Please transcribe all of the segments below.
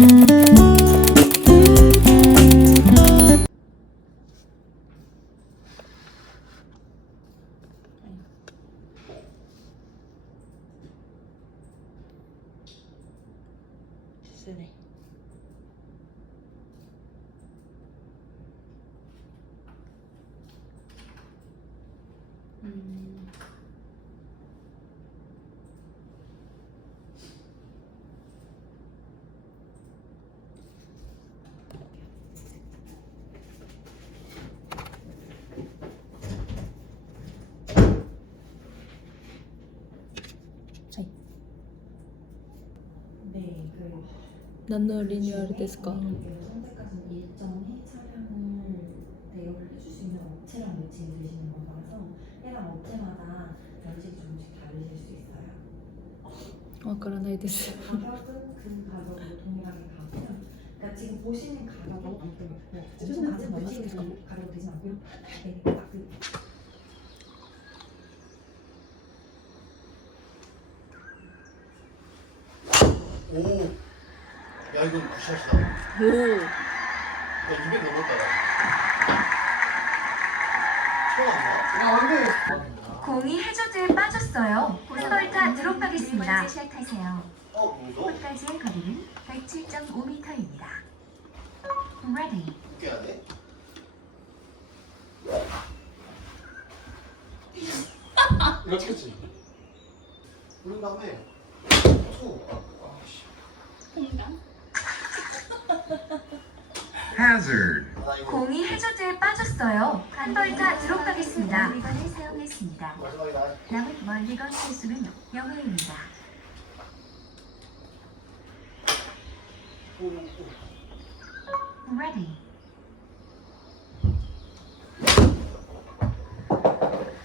City. 何のリニューアルですか 선택하신 일정의 차량을 대여를 해줄 수 있는 업체랑 매칭이 되시는 거라서 해당 업체마다 연식 조금씩 다르실 수 있어요. わからないです。 가격은 그 가격으로 동일하게 가고요. 그러니까 지금 보시는 가격은 뭐 엄청 가격 매칭이 그 가격 되진 않고요. 네, 딱그 오. 야 이건 무시하시다. 야 오. 200 넘었다. 처음 공이 해저드에 빠졌어요. 스벌타 드롭하겠습니다. 시작하세요. 어 무서? 홀까지의 거리는 107.5m입니다. Ready. 웃게 하네. 이렇게 했지. 부른 다음에 소. 아, 씨. Hazard. 나 이거 공이 해저드에 빠졌어요. 스벌타 드롭하겠습니다. 멀리건을 사용했습니다. 남은 멀리건 실수는 0회입니다. 오, 오, 오. Ready.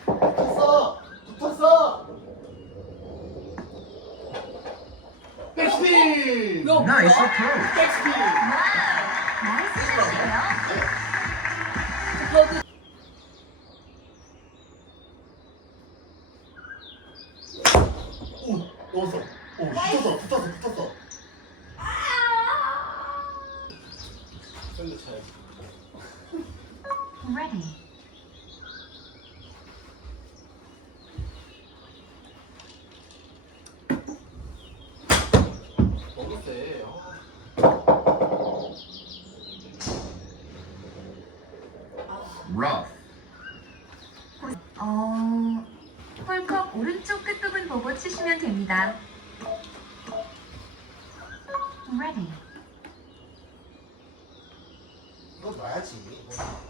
붙었어! 붙었어! 백스핀! Nice approach. 샷이에요. 오! 넣었어. 오, 붙었어, 붙었어, 붙었어. 샌드 차야지. Ready. 너무 세. Rough. 어... 홀컵 오른쪽 끝부분 보고 치시면 됩니다. Ready. 이거 놔야지. 이거 놔야지.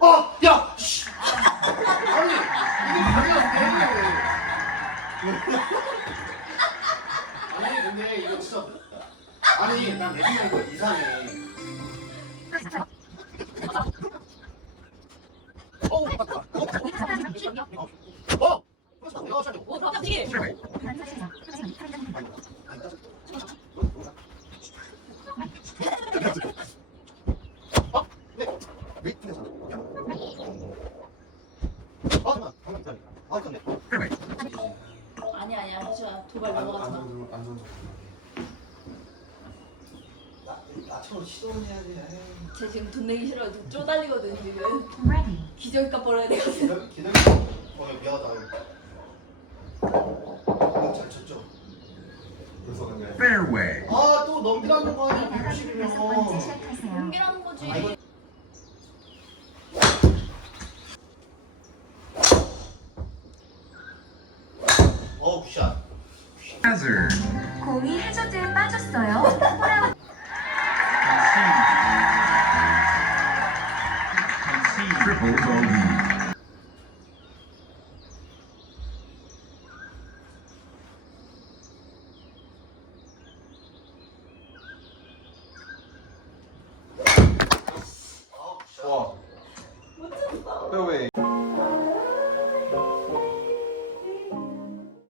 어! 야! 씨! 아니, 이게 가능한데. 아니, 근데 이거 진짜. 아니, 난 내리는 거 이상해. 어, 맞다. 어? 어? 어, 잘 돼. Fairway. 어? 네. 왜 튕겼어? 야. 아, 잠깐만. 잠깐만 기다려. 아, 근데. Fairway. 아니야 희주야 도발 넘어가지 마. 안 던져. 나, 나처럼 시도해야지. 쟤 지금 돈 내기 싫어. 지금 쪼달리거든 지금. Ready. 기저귀값 벌어야 돼. 기다려, 기다려. 어, 야, 미안하다. 이거 잘 쳤죠? 그래서 근데. Fairway. 아, 또 넘기라는 거 아니야, 나가서 다섯 번째 160이면. 시작하세요. 연기라는 거지. 아, 이거 어, 굿샷. Hazard. 공이 해저드에 빠졌어요. Triple bogey. 좋아. 페어웨이.